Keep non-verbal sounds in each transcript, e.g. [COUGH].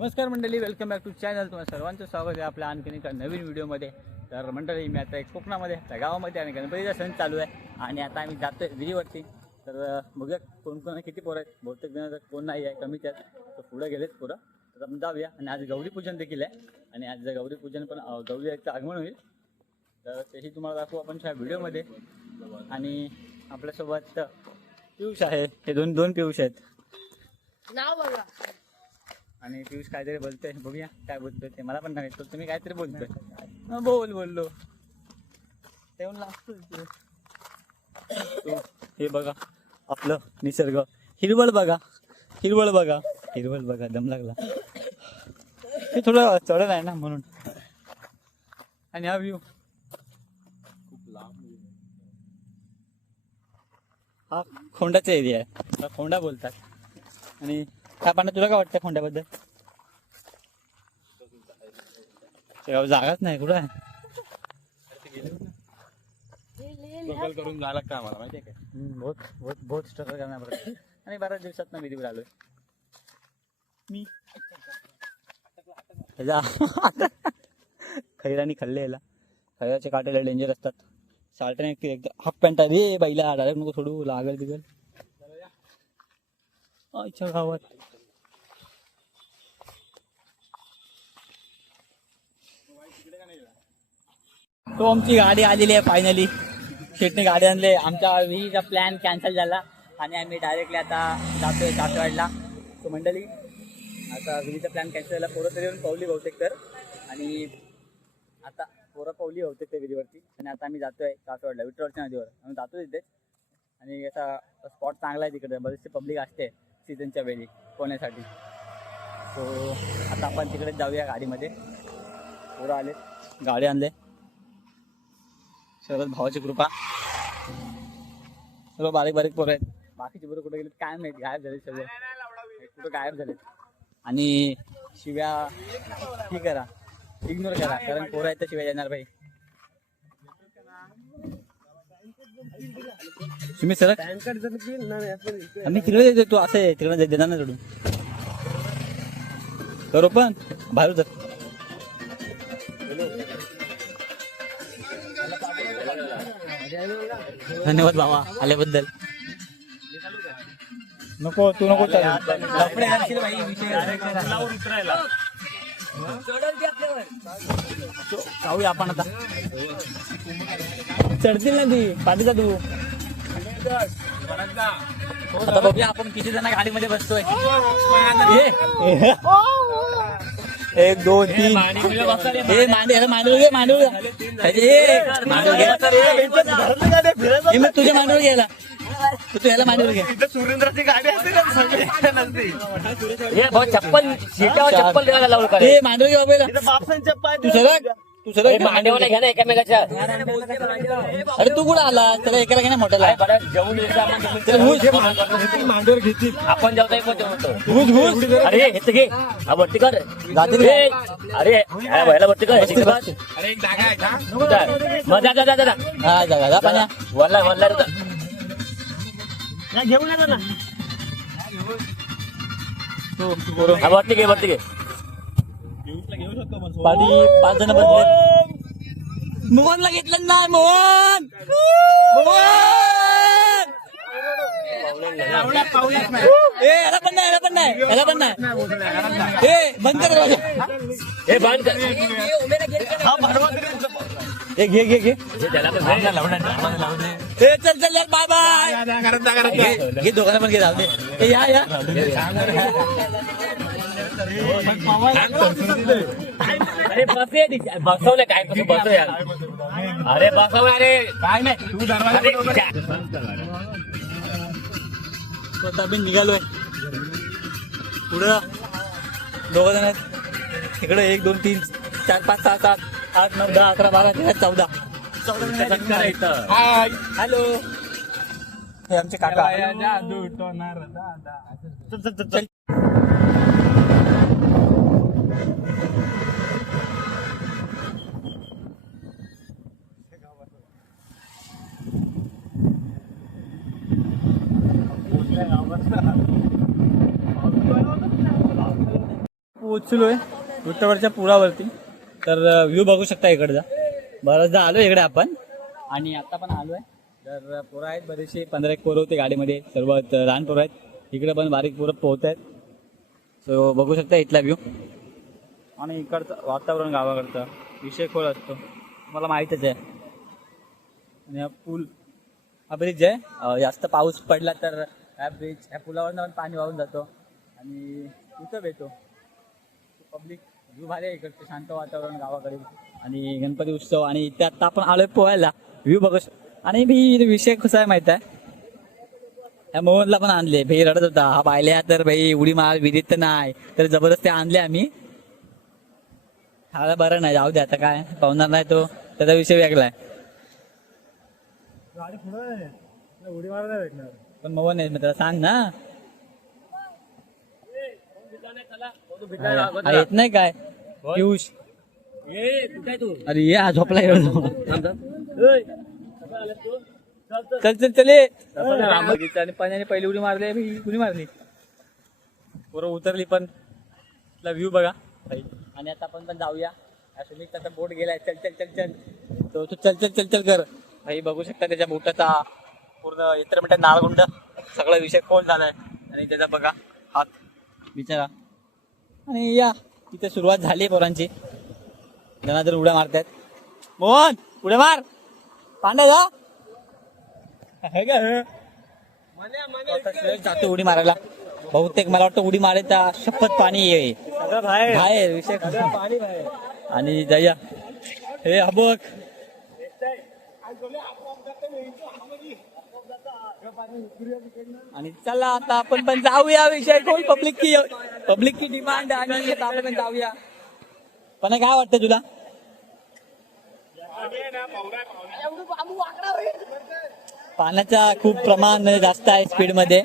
नमस्कार मंडळी welcome back to channel तुम्हाला सर्वांचं स्वागत आहे आपल्या आणखीन एका नवीन व्हिडिओमध्ये तर मंडळी मी आता एक कोकणामध्ये त्या गावामध्ये आणि गणपतीचा सण चालू आहे. आणि आता आम्ही जातो आहे विहिरीवरती. तर बघूया कोण कोण किती पोरं आहेत? बहुतेक जण कोण नाही आहे कमीच आहेत. तर पुढे गेलेत पोरं. तर आपण जाऊया. आणि आज गौरी पूजन देखील आहे. आणि आज गौरी पूजन पण अं, गौरी आईचं आगमन होईल. तर तेही तुम्हाला दाखवू आपण ह्या व्हिडिओमध्ये आणि आपल्यासोबत पियुष आहे. हे दोन दोन पियुष आहेत. नाव बघा. आणि पियुष काहीतरी बोलतोय. बघूया काय बोलतोय ते. मला पण नाही तुम्ही काहीतरी बोलतोय. बोल बोललो तेवढं लागतो हे बघा आपलं निसर्ग. हिरवळ बघा. हिरवळ बघा. हिरवळ बघा दम लागला. हे थोडं चढण आहे ना म्हणून. आणि हा व्ह्यू हा खोंडाचा एरिया आहे. खोंडा बोलतात. आणि काय पाण्या तुला काय वाटतं खोंड्याबद्दल? ते गाव जागाच नाही कुठं स्ट्रगल करून जायला लागतं आम्हाला माहिती आहे का? हम्म, बहुत बहुत बहुत स्ट्रगल करणार पडतं आणि बऱ्याच दिवसात ना विधीवर आलोय. मी. ह्याचा खैरानी खाल्ले याला खैराचे काटेला डेंजर असतात. साल्टने एकदा हाफ पॅन्ट रे बाईला डायरेक्ट नको सोडू. लागल बिगल अच्छा गावात. तो आमची गाडी आलेली आहे फायनली शेटने गाडी आणली. आमच्या विहीचा प्लॅन कॅन्सल झाला. आणि आम्ही डायरेक्टली आता जातोय सातवाडला तो मंडळी आता विहीचा प्लॅन कॅन्सल झाला. पोरं तरी येऊन पावली बहुतेक तर. आणि आता पोरं पावली बहुतेक त्या विहिरीवरती आणि आता आम्ही जातोय सातवाडला विठ्ठलच्या नदीवर. आम्ही जातो तिथेच आणि याचा स्पॉट चांगला आहे तिकडे. बरेचसे पब्लिक असते सीझनच्या वेळी पोहण्यासाठी. सो आता आपण तिकडे जाऊया गाडीमध्ये. पोरं आले गाडी आणले. शरद भावाची कृपा. सर्व बारीक बारीक पोरं आहेत. बाकीचे बरं कुठे गेले काय माहिती गायब झाले सगळे. कुठं गायब झाले आणि शिव्या हे करा. इग्नोर करा कारण पोरं आहेत तर शिव्या येणार भाई तुम्ही सर आम्ही तिकडे देतो असं आहे तिकडे देणार ना सोडून. करो पण बाहेर जातो धन्यवाद बाबा आल्याबद्दल नको तू नको जाऊया आपण आता चढतील ना ती पाठीचा तू आता बघूया आपण किती जण गाडीमध्ये बसतोय. एक दोन तीन. ए मांडे मांडव घे मांडव घे मांडव घे मग तुझ्या मांडवर घ्यायला. तू तू ह्याला मांडवर घे सुरेंद्राची गाडी असते ना सगळे नसते. हे भाऊ चप्पल चप्पल द्यायला लावलं घे बाबा पाय तू सरक घ्या ना एकामेकाच्या. अरे तू कुठं आला? त्याला एकाला घे ना मोठ्याला यायचं आपण मांडीवर घेतील जेवता घुस अरे हे घे. हा वरती कर. अरे ह्या व्हायला वरती कर. मग जा. जा जा जा, जा हा जागा जा पाण्या वल्ला वल्ला रे जा. घेऊन येतो ना. वरती घे वरती घे. पाठी पाच जण बसले. मोहनला घेतलं नाही मोहन! मोहन! ए याला पण नाही याला पण नाही याला पण नाही. ए बंद कर. हे बंद कर. ए घे घे घे. हे. ए चल चल यार बाय बाय घे दोघांना पण घे जाऊ दे. या या. बसवलं काय? कसं बसव यार. अरे बसव अरे काय नाही तू. स्वतः बी निघालोय. पुढं दोघ जण आहेत. इकडे एक दोन तीन चार पाच सहा सात आठ नऊ दहा अकरा बारा तेरा चौदा. हॅलो. हे आमचे काका जादू टोणार दादा चल चल चल चल पोचलोय वृत्तवरच्या पुरावरती. तर व्ह्यू बघू शकता इकडचा बऱ्याचदा आलो इकडे आपण. आणि आता पण आलो आहे तर पोरं आहेत बरेचसे. पंधरा एक पोरं होते गाडीमध्ये. सर्व लहान पोरं आहेत. इकडे पण बारीक पोरं पोहत आहेत. सो बघू शकता इथला व्ह्यू आणि इकडचं वातावरण गावाकडचं. विषय खोल असतो. मला माहीतच आहे. आणि हा पूल हा ब्रिज आहे. जास्त पाऊस पडला तर ह्या ब्रिज ह्या पुलावरनं पण पाणी वाहून जातो. आणि इथं भेटतो पब्लिक व्ह्यू भारी आहे इकडचं शांत वातावरण गावाकडे. आणि गणपती उत्सव आणि इथे आता आपण आलोय पोहायला. व्ह्यू बघू आणि भी विषय कसा आहे माहीत आहे? ह्या मोहनला पण आणले भाई रडत होता. हा पाहिल्या तर भाई उडी मार विहिरीत तर नाही. तर जबरदस्ती आणले आम्ही. हा बरं नाही जाऊ दे आता काय. पाहुणार नाही तो. त्याचा विषय वेगळा आहे. उडी मारायला भेटणार. पण मग त्याला सांग ना. हा येत नाही काय? पियुष. अरे ये हा झोपला एवढं चल चल चल. आणि पाण्याने पहिली उडी मारली मी उडी मारली. बरोबर उतरली पण. व्ह्यू बघा. भाई आणि आता आपण पण जाऊया. सुमित आता बोट गेलाय. चल चल चल चल. तो तो चल चल चल चल कर. भाई बघू शकता त्याच्या बोटाचा. पूर्ण इतर मिनिटात नाळगुंड सगळा विषय खोल झालाय. आणि त्याचा बघा हात बिचारा. आणि या तिथे सुरुवात झाली पोरांची. जरा जर उड्या मारतायत. मोहन उड्या मार. पांडे जा. जातो उडी मारायला. बहुतेक मला वाटतं उडी मारायचा शपथ पाणी ये बाहेर. विषय आणि जाऊया. हे बघ आणि चला आता आपण पण जाऊया विषय. कोण पब्लिक की पब्लिक की डिमांड आणि आपण पण जाऊया. पण काय वाटतं तुला? पाण्याचा खूप प्रमाण जास्त आहे स्पीडमध्ये.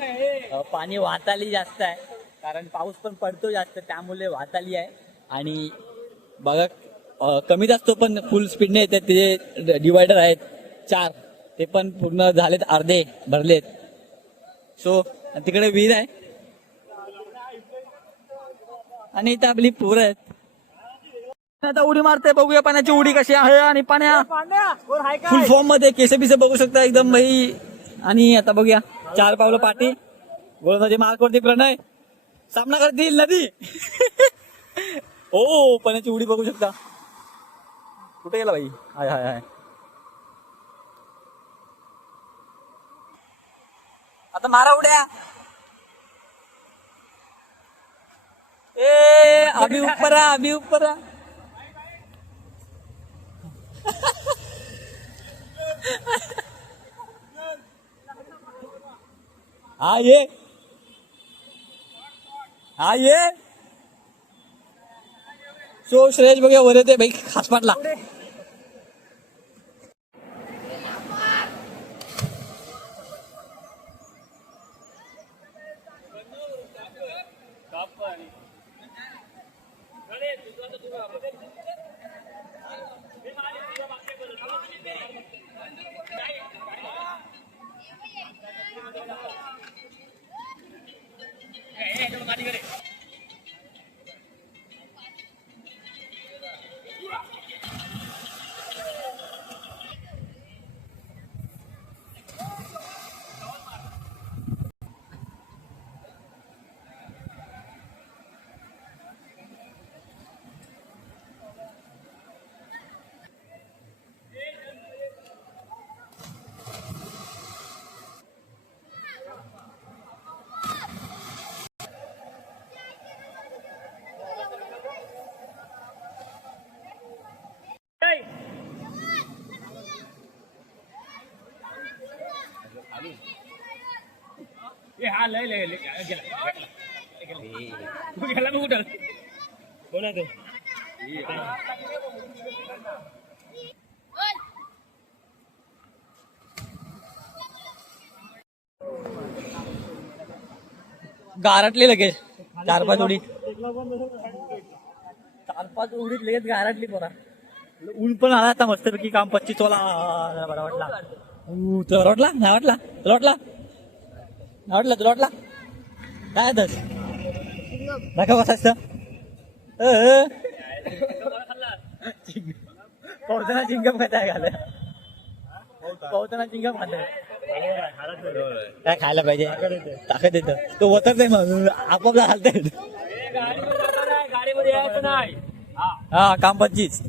पाणी वाहताली जास्त आहे. कारण पाऊस पण पडतो जास्त त्यामुळे वाहताली आहे. आणि बघा कमी जास्त पण फुल स्पीडने येते ते डिवायडर आहेत. चार. ते पण पूर्ण झालेत अर्धे भरलेत. सो तिकडे विहीर आहे. आणि इथे आपली पोरं आहेत. आता उडी मारते बघूया पाण्याची उडी कशी आहे आणि पाण्या. फुल फॉर्ममध्ये केसे बिसे बघू शकता एकदम भाई. आणि आता बघूया चार पावलं पाठी गोलमध्ये मार्क वरती प्रणय. सामना करतील नदी. [LAUGHS] हो पाण्याची उडी बघू शकता. कुठे गेला भाई? हाय हाय हाय. तर मारा उड्या. ए अभि उपरा अभि उपरा हा ये. हा ये. सो श्रेयस बघूया वर येते भाई खास पाटला हा लय लय लय गेला गेला मग कुठं तो गारटली लगेच. चार पाच उडीत. चार पाच उडीत लगेच गारटली पोरा. ऊन पण आला आता मस्तपैकी काम. पच्चीस वाला. बरा वाटला. ऊ, नाही वाटला? रोटला वाटला नाही वाटला तुला वाटला? काय तर दाखव कसं असतं. पोहताना चिंगम खाताय घाल पोहताना चिंगम खाताय. काय खायला पाहिजे? ताकद येतं तो होतच नाही मग आपापला गाडीमध्ये यायचं नाही हा काम पच्चीस.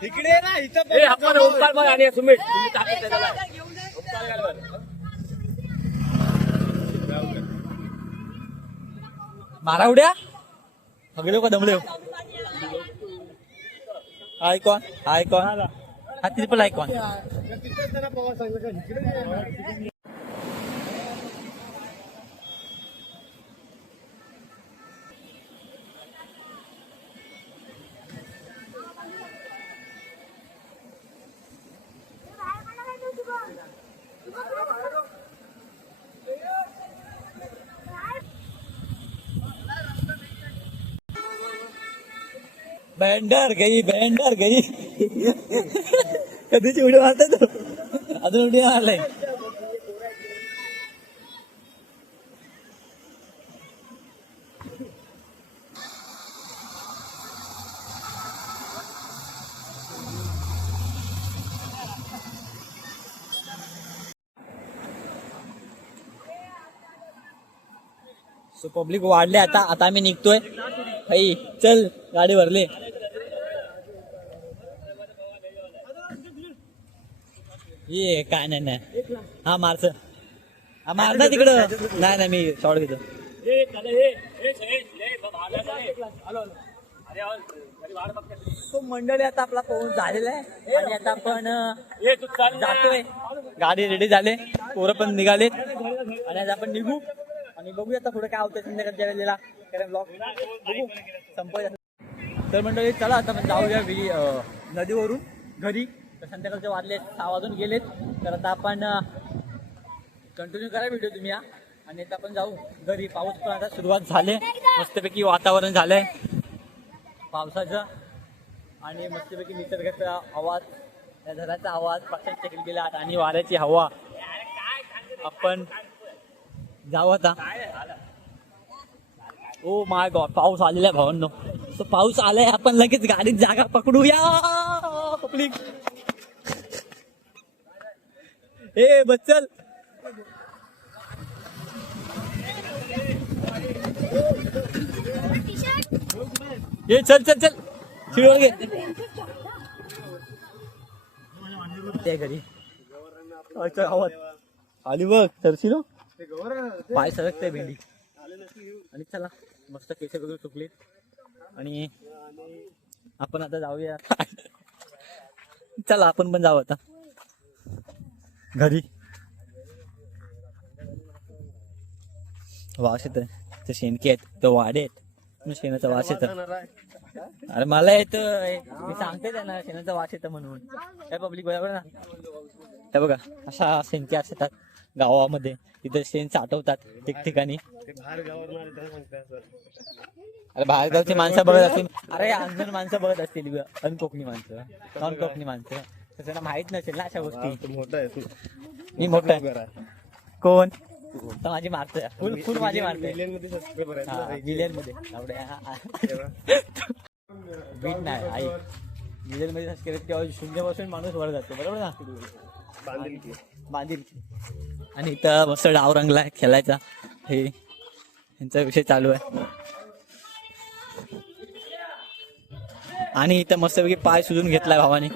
तिकडे ना इथं आपण ओंकार बघ आणि सुमित. तुम्ही ताकद द्या त्याला. ओंकार घालवर. मारा उड्या हगले का दमले आयकॉन आयकॉन हा ट्रिपल आयकॉन बँडर गई बँडर गई कधीची उडी मारताय तो अजून उडी मारलाय सो पब्लिक वाढले आता. आता आम्ही निघतोय. भाई चल गाडी भरली. ये काय नाही नाही. हा मारच. हा मार ना तिकडं. नाही नाही मी शॉर्ट घेतो. तो मंडळी आता आपला पोहोच झालेला आहे. आणि आता आपण. जातोय. गाडी रेडी झाले. पोरं पण निघालेत. आणि आज आपण निघू. आणि बघूया आता पुढे काय होतं संध्याकाळच्या वेळेला. कारण ब्लॉग बघू. तर मंडळी चला आता आपण जाऊया नदीवरून. घरी. तर संध्याकाळचे वाजले सहा वाजून गेलेत. तर आता आपण कंटिन्यू करा व्हिडिओ तुम्ही या आणि आता आपण जाऊ घरी. पाऊस पण आता सुरुवात झाले. मस्तपैकी वातावरण झालंय. पावसाचं आणि मस्तपैकी निसर्गाचा आवाज त्या घराचा आवाज पक्ष्यांच्या गेला. आणि वाऱ्याची हवा. आपण जाऊ आता. ओ माय गॉड पाऊस आलेला आहे भावांनो. सो पाऊस आलाय आपण लगेच गाडीत जागा पकडूया. पब्लिक ए बच्चल ये चल चल चल. शिडवर घे. त्या घरी. अच्छा आवाज. आली बघ सरशील पाय सरकते भेंडी. आणि चला मस्त केस वगैरे चुकले आणि आपण आता जाऊया. चला आपण पण जाऊ आता. घरी. वास येत ते शेणके आहेत ते वाडे आहेत. शेणाचा वास येत अरे मला येत मी सांगते त्यांना शेणाचा वास येत म्हणून. काय पब्लिक बरोबर ना. हे बघा अशा शेणके असतात गावामध्ये. तिथे शेण साठवतात ठिकठिकाणी. अरे बाहेरगावची माणसं बघत असतील. अरे अंजन माणसं बघत असतील. अन कोकणी माणसं. नॉन कोकणी माणसं. तर त्यांना माहीत नसेल ना अशा गोष्टी. मोठा आहे तू. मी मोठा आहे. कोण? तर माझी मारतोय फुल फुल माझी मारतोय मिलियनमध्ये आहेत हा, मिलियनमध्ये एवढे. बीट नाही आई. मिलियनमध्ये सबस्क्राईब तेव्हा शून्यापासून माणूस वर जातो बरोबर ना? बांधील आणि इथं मस्त डाव रंगला खेळायचा. हे यांचा विषय चालू आहे. आणि इथं मस्तपैकी पाय सुजून घेतलाय भावाने.